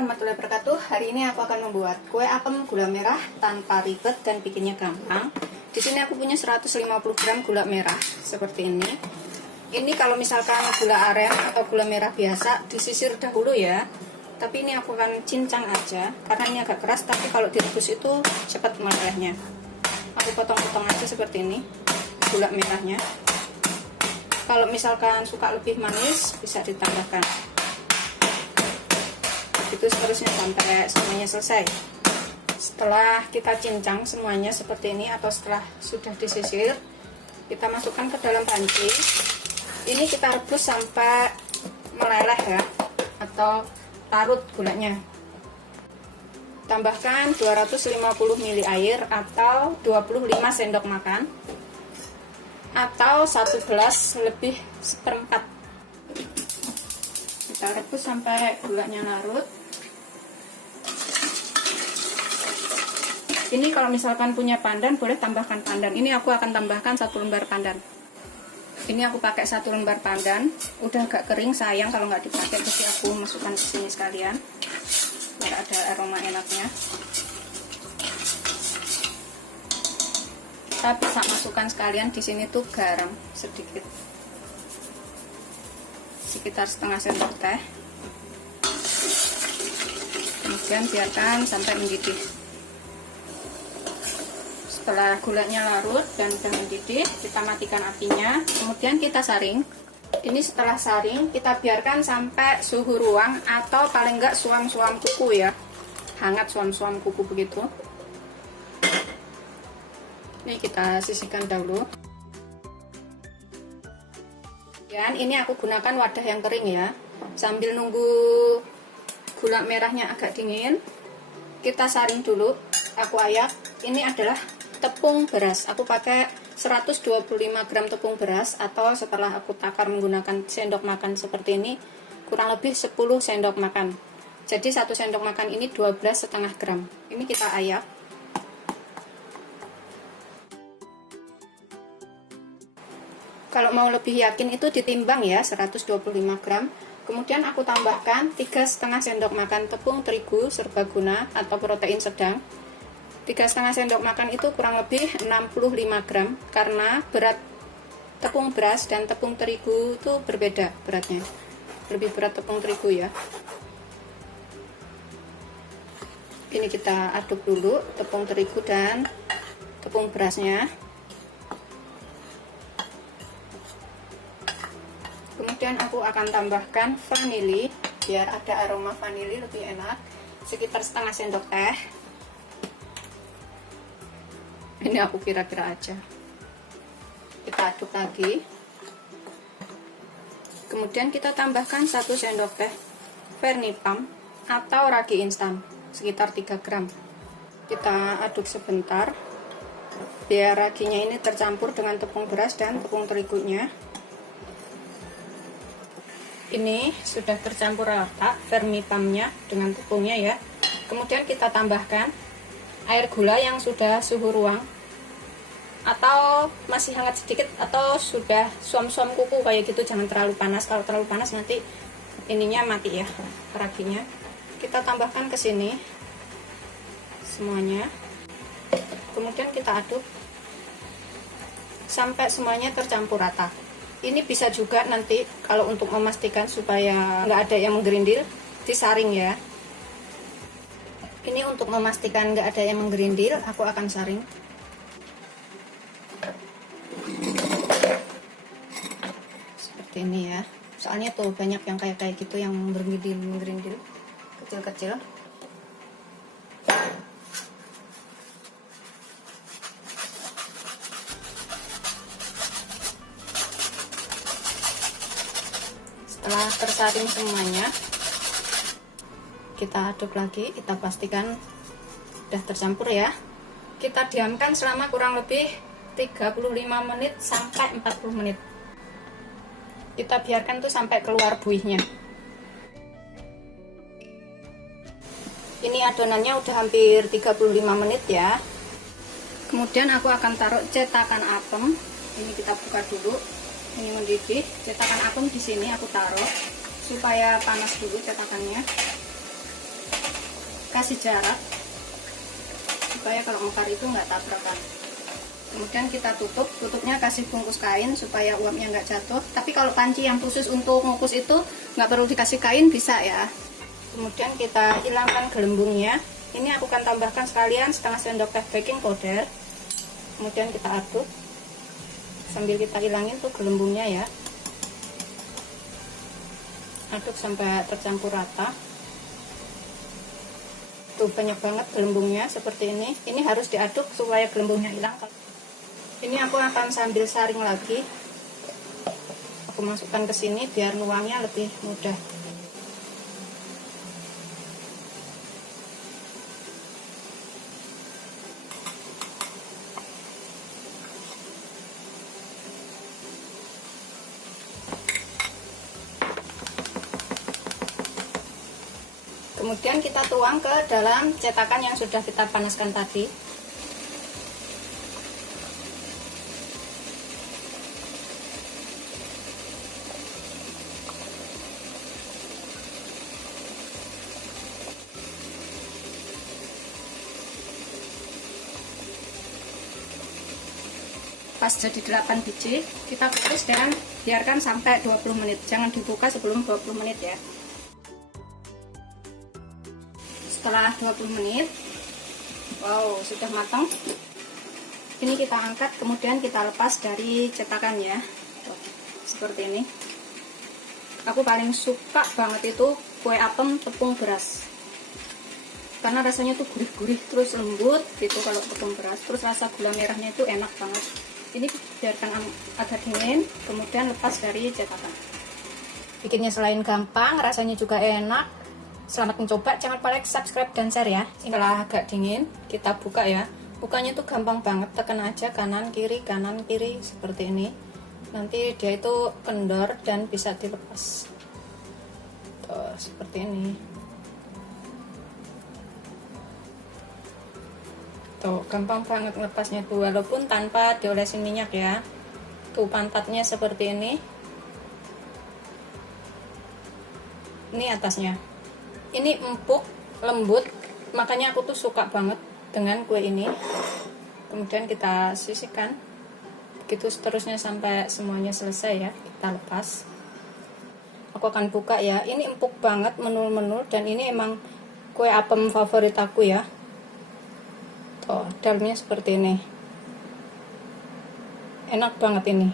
warahmatullahi wabarakatuh. Hari ini aku akan membuat kue apem gula merah tanpa ribet dan bikinnya gampang. Di sini aku punya 150 gram gula merah seperti ini. Ini kalau misalkan gula aren atau gula merah biasa disisir dahulu ya. Tapi ini aku akan cincang aja karena ini agak keras, tapi kalau direbus itu cepat melelehnya. Aku potong-potong aja seperti ini gula merahnya. Kalau misalkan suka lebih manis bisa ditambahkan. Itu seterusnya sampai semuanya selesai. Setelah kita cincang semuanya seperti ini atau setelah sudah disisir, kita masukkan ke dalam panci. Ini kita rebus sampai meleleh ya, atau larut gulanya. Tambahkan 250 ml air atau 25 sendok makan atau 1 gelas lebih seperempat. Kita rebus sampai gulanya larut. Ini kalau misalkan punya pandan boleh tambahkan pandan. Ini aku akan tambahkan 1 lembar pandan. Ini aku pakai 1 lembar pandan. Udah agak kering, sayang kalau nggak dipakai, jadi aku masukkan ke sini sekalian biar ada aroma enaknya. Kita bisa masukkan sekalian di sini tuh garam sedikit, sekitar setengah sendok teh. Kemudian biarkan sampai mendidih. Setelah gulanya larut dan sudah mendidih, kita matikan apinya. Kemudian kita saring. Ini setelah saring, kita biarkan sampai suhu ruang atau paling enggak suam-suam kuku ya. Hangat suam-suam kuku begitu. Ini kita sisihkan dahulu. Dan ini aku gunakan wadah yang kering ya. Sambil nunggu gula merahnya agak dingin, kita saring dulu. Aku ayak. Ini adalah tepung beras. Aku pakai 125 gram tepung beras, atau setelah aku takar menggunakan sendok makan seperti ini, kurang lebih 10 sendok makan. Jadi 1 sendok makan ini 12,5 gram. Ini kita ayak. Kalau mau lebih yakin itu ditimbang ya, 125 gram. Kemudian aku tambahkan 3,5 sendok makan tepung terigu serbaguna atau protein sedang. 3,5 sendok makan itu kurang lebih 65 gram, karena berat tepung beras dan tepung terigu itu berbeda beratnya. Lebih berat tepung terigu ya. Ini kita aduk dulu tepung terigu dan tepung berasnya. Kemudian aku akan tambahkan vanili biar ada aroma vanili lebih enak, sekitar setengah sendok teh. Ini aku kira-kira aja. Kita aduk lagi. Kemudian kita tambahkan 1 sendok teh Vernipam atau ragi instan, sekitar 3 gram. Kita aduk sebentar biar raginya ini tercampur dengan tepung beras dan tepung terigunya. Ini sudah tercampur rata Vernipamnya dengan tepungnya ya. Kemudian kita tambahkan air gula yang sudah suhu ruang atau masih hangat sedikit atau sudah suam-suam kuku kayak gitu, jangan terlalu panas. Kalau terlalu panas nanti ininya mati ya, raginya. Kita tambahkan ke sini semuanya. Kemudian kita aduk sampai semuanya tercampur rata. Ini bisa juga nanti kalau untuk memastikan supaya nggak ada yang menggerindil, disaring ya. Ini untuk memastikan nggak ada yang menggerindil, aku akan saring. Seperti ini ya. Soalnya tuh banyak yang kayak gitu yang menggerindil kecil-kecil. Setelah tersaring semuanya, kita aduk lagi, kita pastikan udah tercampur ya. Kita diamkan selama kurang lebih 35 menit sampai 40 menit. Kita biarkan tuh sampai keluar buihnya. Ini adonannya udah hampir 35 menit ya. Kemudian aku akan taruh cetakan apem. Ini kita buka dulu. Ini mendidih. Cetakan apem di sini aku taruh supaya panas dulu cetakannya. kasih jarak supaya kalau mekar itu nggak tabrakan. Kemudian kita tutup, tutupnya kasih bungkus kain supaya uapnya nggak jatuh. Tapi kalau panci yang khusus untuk ngukus itu nggak perlu dikasih kain, bisa ya. Kemudian kita hilangkan gelembungnya. Ini aku akan tambahkan sekalian setengah sendok teh baking powder. Kemudian kita aduk sambil kita hilangin tuh gelembungnya ya. Aduk sampai tercampur rata. Tuh banyak banget gelembungnya seperti ini. Ini harus diaduk supaya gelembungnya hilang. Ini aku akan sambil saring lagi. Aku masukkan ke sini biar nuangnya lebih mudah. Kemudian kita tuang ke dalam cetakan yang sudah kita panaskan tadi. Pas jadi 8 biji, kita kukus dan biarkan sampai 20 menit. Jangan dibuka sebelum 20 menit ya. Setelah 20 menit, wow, sudah matang. Ini kita angkat, kemudian kita lepas dari cetakannya. Tuh, seperti ini. Aku paling suka banget itu kue apem tepung beras. Karena rasanya tuh gurih-gurih, terus lembut gitu kalau tepung beras. Terus rasa gula merahnya itu enak banget. Ini biarkan agak dingin, kemudian lepas dari cetakan. Bikinnya selain gampang, rasanya juga enak. Selamat mencoba, jangan lupa like, subscribe, dan share ya. Setelah agak dingin, kita buka ya. Bukanya tuh gampang banget, tekan aja kanan kiri seperti ini. Nanti dia itu kendor dan bisa dilepas. Tuh, seperti ini. Tuh, gampang banget lepasnya tuh, walaupun tanpa diolesin minyak ya. Tuh pantatnya seperti ini. Ini atasnya. Ini empuk, lembut, makanya aku tuh suka banget dengan kue ini. Kemudian kita sisihkan, begitu seterusnya sampai semuanya selesai ya. Kita lepas. Aku akan buka ya. Ini empuk banget, menul-menul, dan ini emang kue apem favorit aku ya. Tuh, dalamnya seperti ini. Enak banget ini.